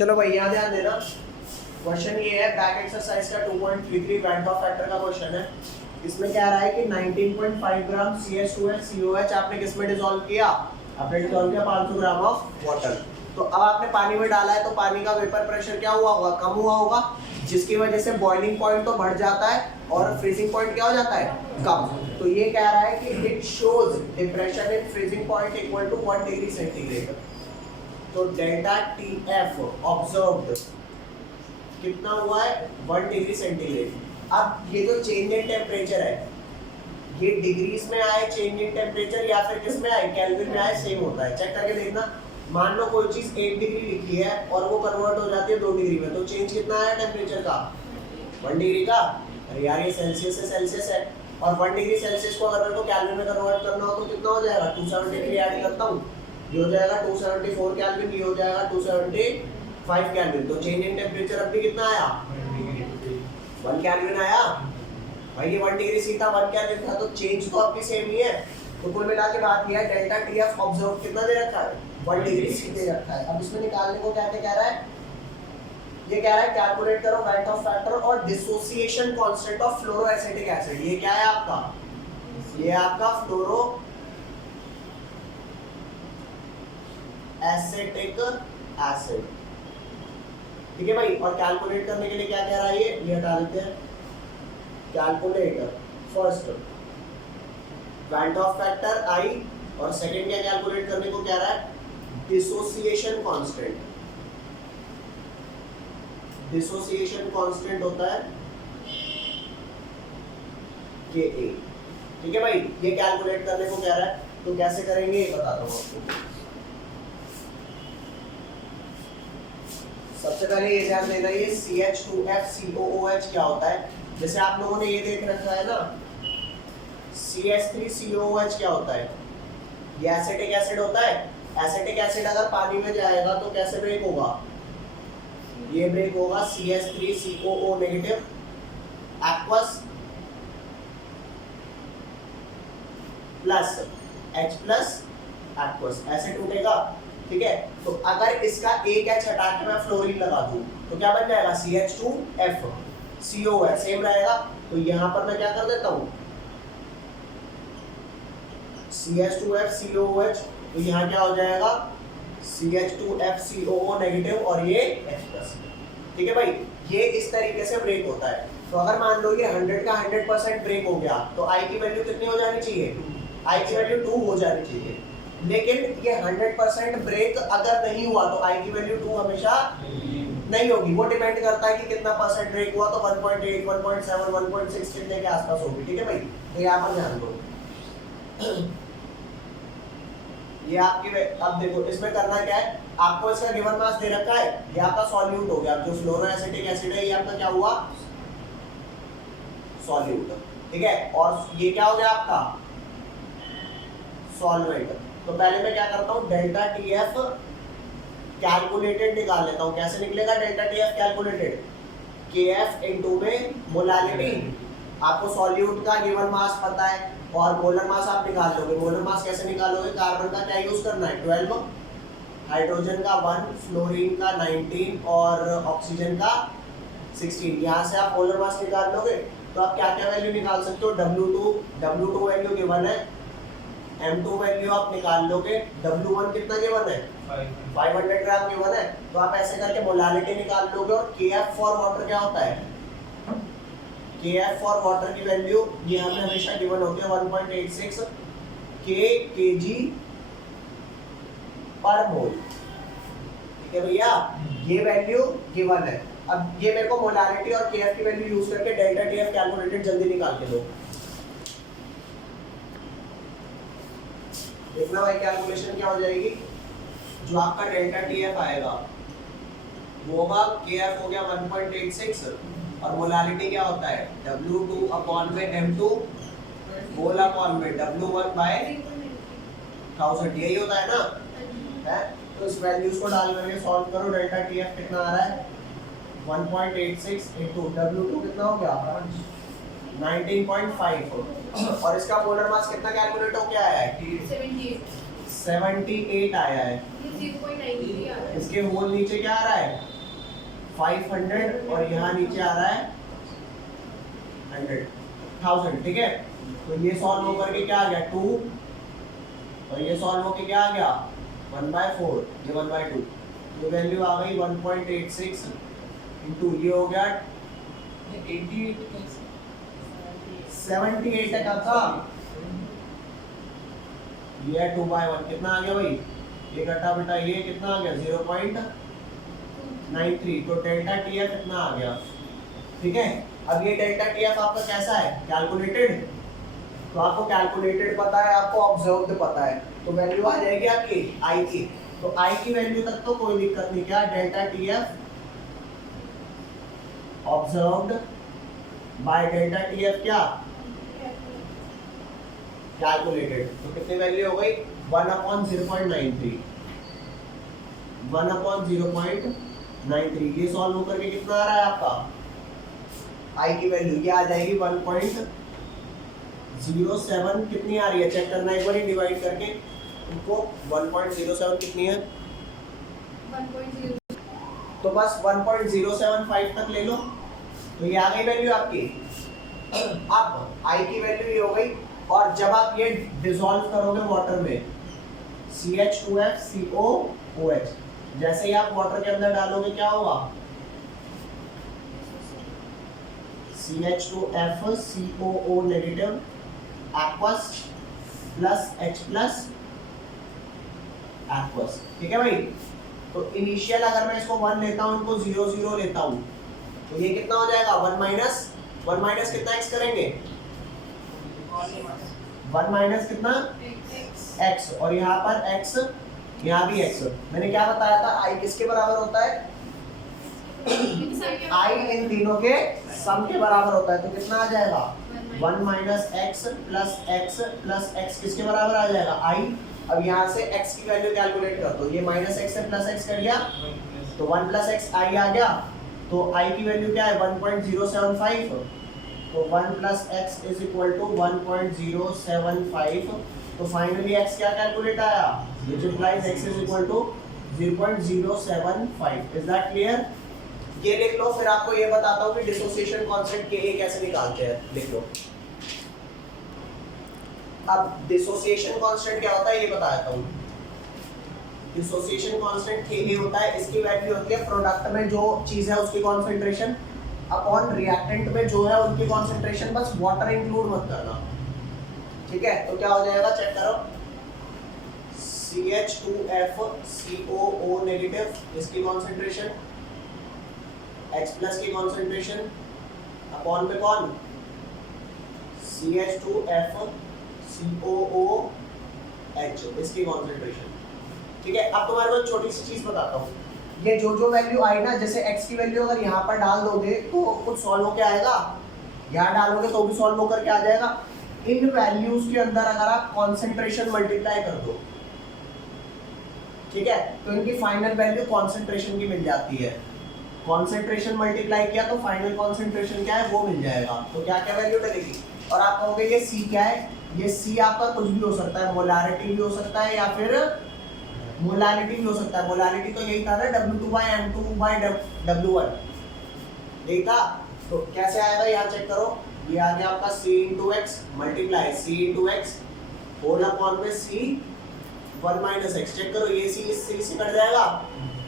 चलो भाई यहाँ ध्यान देना, क्वेश्चन ये है बैक एक्सरसाइज का 2.33 वैन डॉ फैक्टर का क्वेश्चन है। इसमें क्या रहा है कि 19.5 ग्राम CH2HCOH आपने किस में डिसॉल्व किया? आपने डिसॉल्व किया 500 ग्राम ऑफ वाटर। तो अब आपने पानी में डाला है तो पानी का वेपर प्रेशर क्या हुआ होगा? कम हुआ होगा, जिसकी वजह से बॉइलिंग पॉइंट तो बढ़ जाता है और फ्रीजिंग पॉइंट क्या हो जाता है? कम। तो ये कह रहा है कि it shows depression in freezing point equal to 1 degree centigrade. तो डेल्टा TF ऑब्जर्व्ड कितना हुआ है? 1 डिग्री सेंटीग्रेड। अब ये जो चेंज इन टेम्परेचर है ये डिग्रीज में आए चेंज इन टेम्परेचर या फिर किस में आए? केल्विन में आए, सेम होता है। चेक करके देखना। मान लो कोई चीज 1 डिग्री लिखी है और वो कन्वर्ट हो जाती है 2 डिग्री में, तो चेंज कितना आया टेम्परेचर का? 1 डिग्री का। अरे यार ये सेल्सियस से सेल्सियस है और 1 डिग्री सेल्सियस को अगर मेरे को केल्विन में कन्वर्ट करना हो तो कितना हो जाएगा? 273 ऐड करता हूँ, ये हो जाएगा 274 केल्विन, ये हो जाएगा 275 केल्विन। तो चेंज इन टेम्परेचर अब भी कितना आया? 1 केल्विन आया। भाई ये 1 डिग्री सीधा 1 केल्विन था, तो चेंज तो आपकी सेम ही है। तो कुल मिला के बात ये है डेल्टा TF ऑब्जर्व कितना दे रखा है? 1 डिग्री सीधे रखा है। अब इसमें निकालने को क्या क्या कह रहा है? ये कह रहा है कैलकुलेट करो वैन डॉ फैक्टर और डिसोसिएशन कांस्टेंट ऑफ फ्लोरोएसिटिक एसिड। ये क्या है आपका? ये आपका फ्लोरो एसिटिक एसिड, ठीक है भाई। और कैलकुलेट करने के लिए क्या कह रहा है? ये हटा देते हैं। कैलकुलेट फर्स्ट वैन डॉ फैक्टर I और सेकंड क्या कैलकुलेट करने को कह रहा है? Dissociation constant. डिसोसिएशन कांस्टेंट होता है Ka, ठीक है भाई। ये कैलकुलेट करने को कह रहा है, तो कैसे करेंगे ये बताता हूँ आपको। सबसे पहले ये ध्यान देना, ये CH2FCOOH क्या होता है? जैसे आप लोगों ने ये देख रखा है ना, CH3COOH क्या होता है? ये एसिटिक एसिड होता है। एसिटिक एसिड अगर पानी में जाएगा तो कैसे ब्रेक होगा? ये ब्रेक होगा CH3COO negative aqueous plus H plus aqueous, ऐसे टूटेगा, ठीक है। तो अगर इसका एक H हटा के मैं फ्लोरीन लगा दूं तो क्या बन जाएगा? CH2FCO है, सेम रहेगा। तो यहाँ पर मैं क्या कर देता हूँ? CH2FCOOH, तो यहाँ क्या हो जाएगा? CH2FCOO नेगेटिव और ये H+, ठीक है भाई। ये इस तरीके से ब्रेक होता है। तो अगर मान लो ये 100 का 100% ब्रेक हो गया तो I की वैल्यू कितनी हो जानी चाहिए? I की वैल्यू 2 हो जानी चाहिए। लेकिन ये 100% ब्रेक अगर नहीं हुआ तो I की वैल्यू 2 हमेशा नहीं होगी। वो डिपेंड करता है कि कितना परसेंट ब्रेक हुआ, तो 1.8, 1.7, 1.6 कितने के आसपास होगी, ठीक है भाई। तो यहाँ पर ध्यान दो। ये आपकी, अब देखो इसमें करना क्या है, आपको इसका गिवन मास दे रखा है, ये आपका सॉल्यूट हो गया। जो फ्लोरोएसिटिक एसिड है ये आपका क्या हुआ? सॉल्यूट, ठीक है। और ये क्या हो गया आपका? सॉल्वेंट। तो पहले मैं क्या करता हूँ? डेल्टा TF कैलकुलेटेड निकाल लेता हूँ। कैसे निकलेगा delta TF calculated? KF into में मोलालिटी। आपको सॉल्यूट का गिवन मास पता है और मोलर मास आप निकाल लोगे। मोलर मास कैसे निकालोगे? कार्बन का क्या यूज करना है? 12, हाइड्रोजन का 1, फ्लोरीन का 19 और ऑक्सीजन का 16। यहाँ से आप मोलर मास निकाल लोगे। तो आप क्या क्या वैल्यू निकाल सकते हो? W2 वैल्यू गिवन है, M2 वैल्यू आप निकाल लोगे, W1 कितना गिवन है? 500 ग्राम गिवन है। तो आप ऐसे करके मोलालिटी निकाल लोगे। और KF फॉर वाटर क्या होता है? KF फॉर वाटर की वैल्यू ये हमें हमेशा गिवन होती है 1.86 kg पर मोल, ठीक है भैया। ये वैल्यू गिवन है। अब ये मेरे को मोलालिटी और KF की वैल्यू यूज करके डेल्टा TF कैलकुलेटेड जल्दी निकाल के दो। देखना भाई कैलकुलेशन क्या हो जाएगी। जो आपका डेल्टा TF आएगा वो होगा, KF हो गया 1.86 और मोलालिटी क्या होता है? W2 अपॉन में M2 होल अपॉन में W1 बाय 1000, यही होता है ना, है। तो इस वैल्यूज को डाल करके सॉल्व करो। डेल्टा TF कितना आ रहा है? 1.86 इनटू W2 कितना हो गया? 19.5 और इसका मोलर मास कितना कैलकुलेट हो गया है? 78 आया है। ये 0.93 आ रहा है। इसके होल नीचे क्या आ रहा है 500 और यहाँ नीचे आ रहा है 100,000। ठीक है, तो ये सॉल्व होकर के क्या आ गया 2 और ये सॉल्व होकर क्या आ गया 1/4, ये 1/2। तो वैल्यू आ गई 1.86 इंटू ये हो गया 78 है काका। ये 2/1 कितना आ गया भाई, ये घटा बेटा ये कितना आ गया 0.93। तो डेल्टा टीएफ कितना आ गया। ठीक है, अब ये डेल्टा टीएफ आपका कैसा है कैलकुलेटेड, तो आपको कैलकुलेटेड पता है, आपको ऑब्जर्व्ड पता है, तो वैल्यू आ जाएगी आपकी आई की। तो आई की वैल्यू तक तो कोई दिक्कत नहीं, क्या delta TF observed by delta TF क्या कैलकुलेटेड। तो कितनी वैल्यू हो गई 1/0.93, 1/0.93। ये सॉल्व होकर के कितना आ रहा है आपका आई की वैल्यू, ये आ जाएगी 1.07। कितनी आ रही है चेक करना एक बार ही डिवाइड करके उनको। 1.07 कितनी है 1.0। तो बस 1.075 तक ले लो, तो ये आ गई वैल्यू आपकी। अब आई की वैल्यू ये हो गई, और जब आप ये डिसॉल्व करोगे वाटर में CH2FCOOH, जैसे ही आप वाटर के अंदर डालोगे क्या होगा CH2FCOO negative aqueous plus H plus aqueous. ठीक है भाई, तो इनिशियल अगर मैं इसको 1 लेता हूं, इनको 0 0 लेता हूं, तो ये कितना हो जाएगा 1 माइनस कितना x करेंगे 1 माइनस कितना x, और यहाँ पर x, यहाँ भी x। मैंने क्या बताया था i किसके बराबर होता है i इन तीनों के सम के बराबर होता है। तो कितना आ जाएगा 1 माइनस x प्लस x किसके बराबर आ जाएगा i। अब यहाँ से x की वैल्यू कैलकुलेट कर दो, ये माइनस x से प्लस x कर लिया तो 1 प्लस x i आ गया। तो i की वैल्यू क्या है 1.075, तो 1 plus x is equal to 1.075। तो फाइनली x क्या कैलकुलेट आया, which implies x is equal to 0.075। Is that clear. ये लिख लो, फिर आपको ये बताता हूँ कि डिसोसिएशन कांस्टेंट के ए कैसे निकालते हैं, लिख लो। अब डिसोसिएशन कांस्टेंट क्या होता है ये बता देता हूँ। डिसोसिएशन कांस्टेंट के ए होता है, इसकी वैल्यू होती है प्रोडक्ट में जो चीज है उसकी कॉन्सेंट्रेशन अपॉन रिएक्टेंट में जो है उनकी कॉन्सेंट्रेशन, बस वाटर इंक्लूड मत करना। ठीक है, तो क्या हो जाएगा चेक करो CH2FCOO नेगेटिव, इसकी कॉन्सेंट्रेशन H प्लस की कॉन्सेंट्रेशन अपॉन में कौन CH2FCOOH, इसकी कॉन्सेंट्रेशन। ठीक है, अब तुम्हारे को एक छोटी सी चीज बताता हूँ, ये जो वैल्यू आई ना, जैसे x की वैल्यू अगर यहाँ पर डाल दोगे तो कुछ सॉल्व होके आएगा, यहाँ डालोगे तो भी सॉल्व होकर के आ जाएगा। इन वैल्यूज के अंदर अगर आप कॉन्सेंट्रेशन मल्टीप्लाई कर दो, ठीक है, तो इनकी फाइनल वैल्यू कॉन्सेंट्रेशन की मिल जाती है। कॉन्सेंट्रेशन मल्टीप्लाई किया तो फाइनल कॉन्सेंट्रेशन क्या है वो मिल जाएगा। तो क्या क्या वैल्यू डलेगी, और आप कहोगे ये C क्या है, ये C आपका कुछ भी हो सकता है, मोलारिटी भी हो सकता है या फिर मोलालिटी भी हो सकता है। मोलालिटी तो यही था ना W2/M2/W1, यही था। तो कैसे आएगा यहाँ चेक करो, ये आ गया आपका C into x multiply C into x whole upon में C 1 minus x। चेक करो ये C इस C से कट जाएगा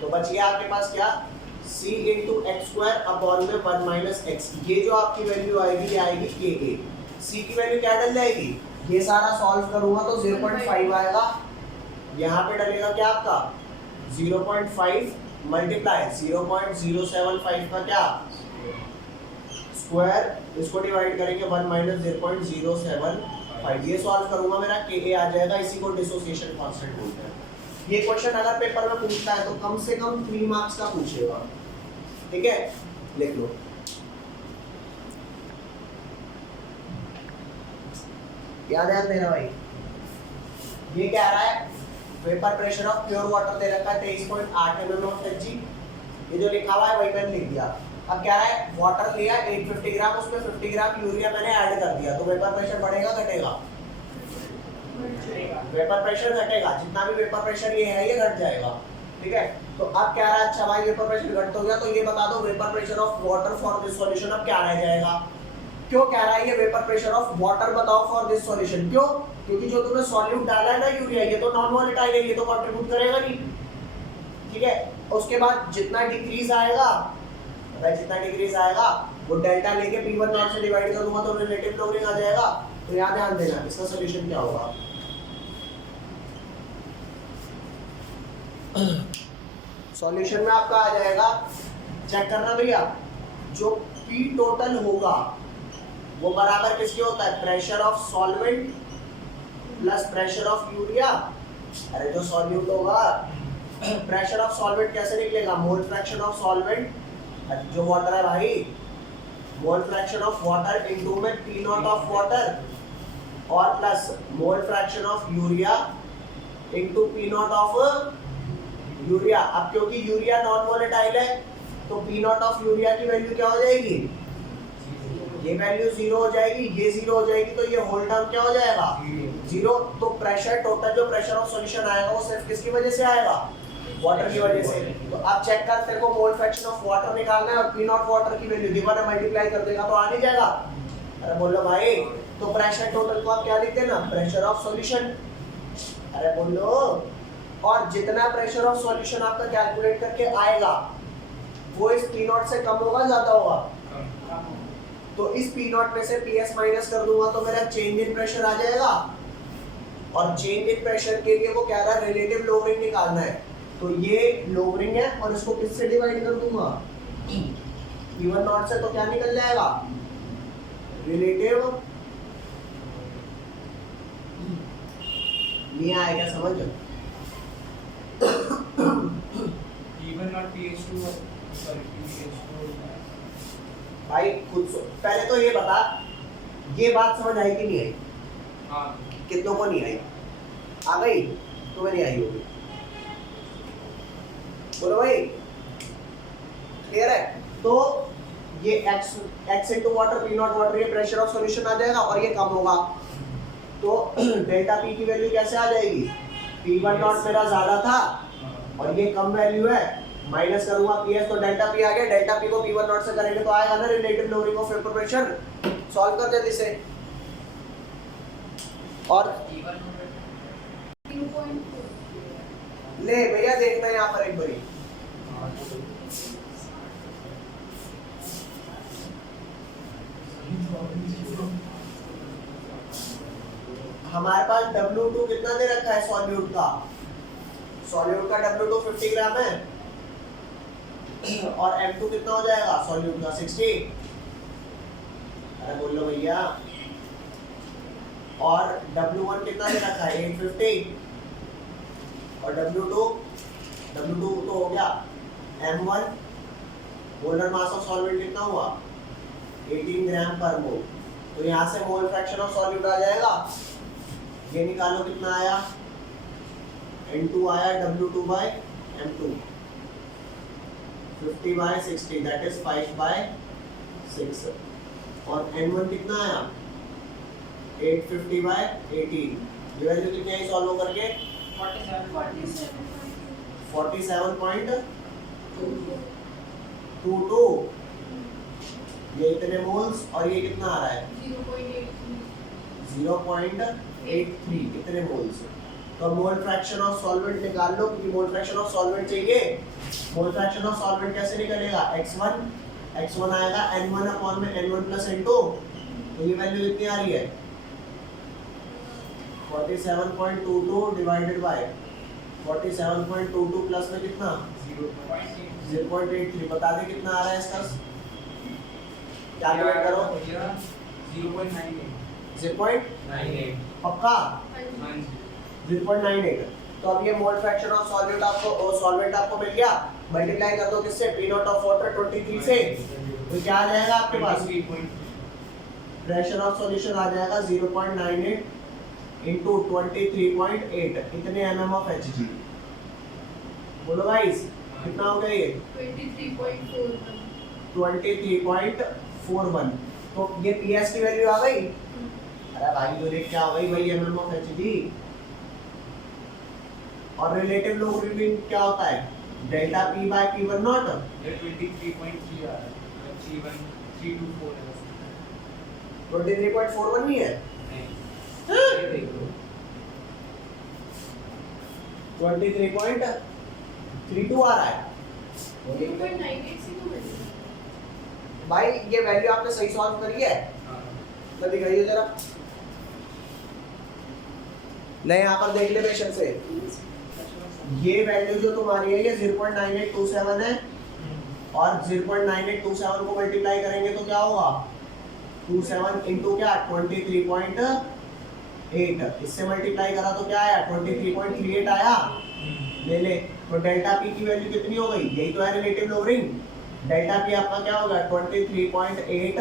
तो बच गया आपके पास क्या C into x square upon में 1 minus x। ये जो आपकी वैल्यू आएगी ये आएगी Ka। C की वैल्यू क्या डल जाएगी, ये सारा सॉल्व करूंगा तो 0.5 आएगा, यहाँ पे डलेगा क्या आपका 0.5 मल्टीप्लाई 0.075 का क्या स्क्वायर, इसको डिवाइड करेंगे 1 माइनस 0.075। ये सॉल्व करूंगा मेरा Ka आ जाएगा, इसी को डिसोसिएशन कांस्टेंट बोलते हैं। ये क्वेश्चन अगर पेपर में पूछता है तो कम से कम 3 मार्क्स का पूछेगा। ठीक है, लिख लो। याद है मेरा भाई, ये क्या आ रहा है vapour pressure of pure water दे रखा है 23.8 mm ऑफ Hg। ये जो लिखा हुआ है वही मैंने लिख दिया। अब क्या है वाटर लिया 850 ग्राम, उसमें 50 ग्राम यूरिया मैंने ऐड कर दिया, तो वेपर प्रेशर बढ़ेगा घटेगा, वेपर प्रेशर घटेगा, जितना भी वेपर प्रेशर ये है ये घट जाएगा, ठीक है। तो अब क्या रहा, अच्छा भाई वेपर प्रेशर घट हो गया, तो ये बता दो vapour pressure of water for this solution अब क्या रह जाएगा। क्यों कह रहा है ये वेपर प्रेशर ऑफ वाटर बताओ फॉर दिस सॉल्यूशन, क्यों? क्योंकि जो तुमने सॉल्यूट डाला है ना यूरिया, ये तो नॉन वोलेटाइल है, ये तो कंट्रीब्यूट करेगा नहीं, ठीक है। उसके बाद जितना डिक्रीज आएगा, जितना डिक्रीज आएगा वो डेल्टा लेके P1 नॉट से डिवाइड कर दूंगा तो रिलेटिव लोअरिंग आ जाएगा। तो यहाँ ध्यान देना इसका सॉल्यूशन क्या होगा। सॉल्यूशन में आपका आ जाएगा, चेक करना भैया, जो P टोटल होगा वो बराबर किसके होता है, pressure of solvent plus pressure of urea. अरे जो सॉल्यूट होगा, प्रेशर ऑफ सॉल्वेंट कैसे निकलेगा, मोल फ्रैक्शन ऑफ सॉल्वेंट, जो वाटर है भाई, mole fraction of water into में P नॉट ऑफ वाटर और plus mole fraction of urea into P not of urea. अब क्योंकि यूरिया नॉन वोलेटाइल है तो P नॉट ऑफ यूरिया की वैल्यू क्या हो जाएगी, ये वैल्यू 0 हो जाएगी, ये 0 हो जाएगी, तो ये होल टर्म क्या हो जाएगा 0। तो प्रेशर टोटल जो प्रेशर ऑफ सॉल्यूशन आएगा वो सिर्फ किसकी वजह से आएगा, वाटर की वजह से। तो अब चेक कर, तेरे को मोल फ्रैक्शन ऑफ वाटर निकालना है और P नॉट वाटर की वैल्यू गिवन है, मल्टीप्लाई कर देगा तो आ नहीं जाएगा। अरे बोलो भाई, तो प्रेशर टोटल को आप क्या लिख देना, प्रेशर ऑफ सॉल्यूशन। अरे बोलो, और जितना प्रेशर ऑफ सॉल्यूशन आपका कैलकुलेट करके आएगा वो इस P नॉट से कम होगा ज्यादा होगा, तो इस P नॉट में से PS माइनस कर दूंगा तो मेरा चेंज इन प्रेशर आ जाएगा। और चेंज इन प्रेशर के लिए वो कह रहा है रिलेटिव लोअरिंग निकालना है, तो ये लोअरिंग है और इसको किससे डिवाइड कर दूंगा, P1 नॉट से, तो क्या निकल जाएगा, रिलेटिव। नहीं आएगा समझ, P1 not PH2 sorry PH2 भाई खुद पहले तो ये बता, ये बात समझ आई कि नहीं आई, हाँ कितनों को नहीं आई, आ गई तुम्हें नहीं आई होगी, बोलो भाई क्लियर है। तो ये x into water P not water, ये प्रेशर ऑफ सॉल्यूशन आ जाएगा और ये कम होगा, तो डेल्टा P की वैल्यू कैसे आ जाएगी, P1 नॉट मेरा ज्यादा था और ये कम वैल्यू है, माइनस करूंगा PS तो डेल्टा P आ गया, डेल्टा P को P1 नॉट से करेंगे तो आएगा ना relative lowering of vapour pressure. Solve कर जल्दी से। और 0.4 ले भैया देखना यहाँ पर एक बारी, हमारे पास W2 कितना दे रखा है सॉल्यूट का, सॉल्यूट का W2 50 ग्राम है और M2 कितना हो जाएगा सॉल्यूट का 60। अरे बोल लो भैया, और W1 कितना दे रखा है 850 और W2 तो हो गया M1, molar mass of solvent कितना हुआ 18 ग्राम पर मोल। तो यहाँ से मोल फ्रैक्शन ऑफ सॉल्यूट आ जाएगा, ये निकालो कितना आया, N2 आया W2 by M2, 50 by 60 that is 5 by 6, और N1 कितना आया 850 by 18, ये वैल्यू कितनी आई सॉल्व करके 47.22, ये इतने मोल्स और ये कितना आ रहा है 0.83 इतने मोल्स। तो मोल फ्रैक्शन ऑफ सॉल्वेंट निकाल लो, क्योंकि मोल फ्रैक्शन ऑफ सॉल्वेंट चाहिए। मोल फ्रैक्शन ऑफ सॉल्वेंट कैसे निकलेगा, x1 आएगा n1 अपॉन में n1 प्लस n2, तो ये वैल्यू कितनी आ रही है 47.22 डिवाइडेड बाय 47.22 प्लस में कितना 0.83, बता दे कितना आ रहा है इसका, कैलकुलेट करो 0.98 पक्का 0.98। तो अब ये मोल फ्रैक्शन ऑफ सॉल्वेंट आपको मिल गया, मल्टीप्लाई कर दो किससे P नॉट ऑफ वाटर 23 से, तो क्या आ जाएगा आपके पास प्रेशर ऑफ सॉल्यूशन आ जाएगा 0.98 into 23.8, कितने mm ऑफ Hg। बोलो गाइस कितना हो गया ये 23.41। तो ये PS की वैल्यू आ गई। अरे भाई यूनिट क्या हो गई भाई mm ऑफ Hg, और रिलेटिव लोगरिथम क्या होता है delta P by P one not ये 23.3 आ रहा है G1 324 है 23.41 नहीं है नहीं हाँ? ये देख लो 23.32 आ रहा है 0.98 से तो बड़ी है। भाई ये वैल्यू आपने सही सॉल्व करी है हाँ तो दिखाइए जरा नहीं यहाँ पर देख ले पेशेंट से ये वैल्यू जो तुम्हारी है ये 0.9827 है और 0.9827 को मल्टीप्लाई करेंगे तो क्या होगा 27 इंटू क्या 23.8 इससे मल्टीप्लाई करा तो क्या आया 23.38 आया ले ले तो डेल्टा पी की वैल्यू कितनी हो गई यही तो है रिलेटिव लोवरिंग डेल्टा पी आपका क्या होगा 23.8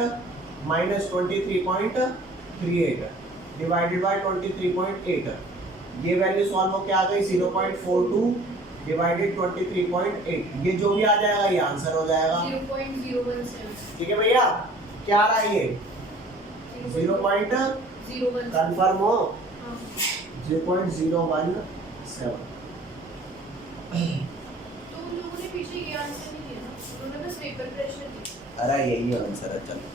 माइनस 23.38 डिवाइडेड बाय 23.8 ये वैल्यू सॉल्व होके आ गई 0.42 डिवाइडेड 23.8 ये जो भी आ जाएगा ये आंसर हो जाएगा 0.017 ठीक है भैया क्या आ रहा है ये 0. 0.01 कंफर्म हो हाँ 0.017 तो उन लोगों ने पीछे ये आंसर नहीं दिया ना उन्होंने बस पेपर प्रेशर दिया अरे यही आंसर है चलो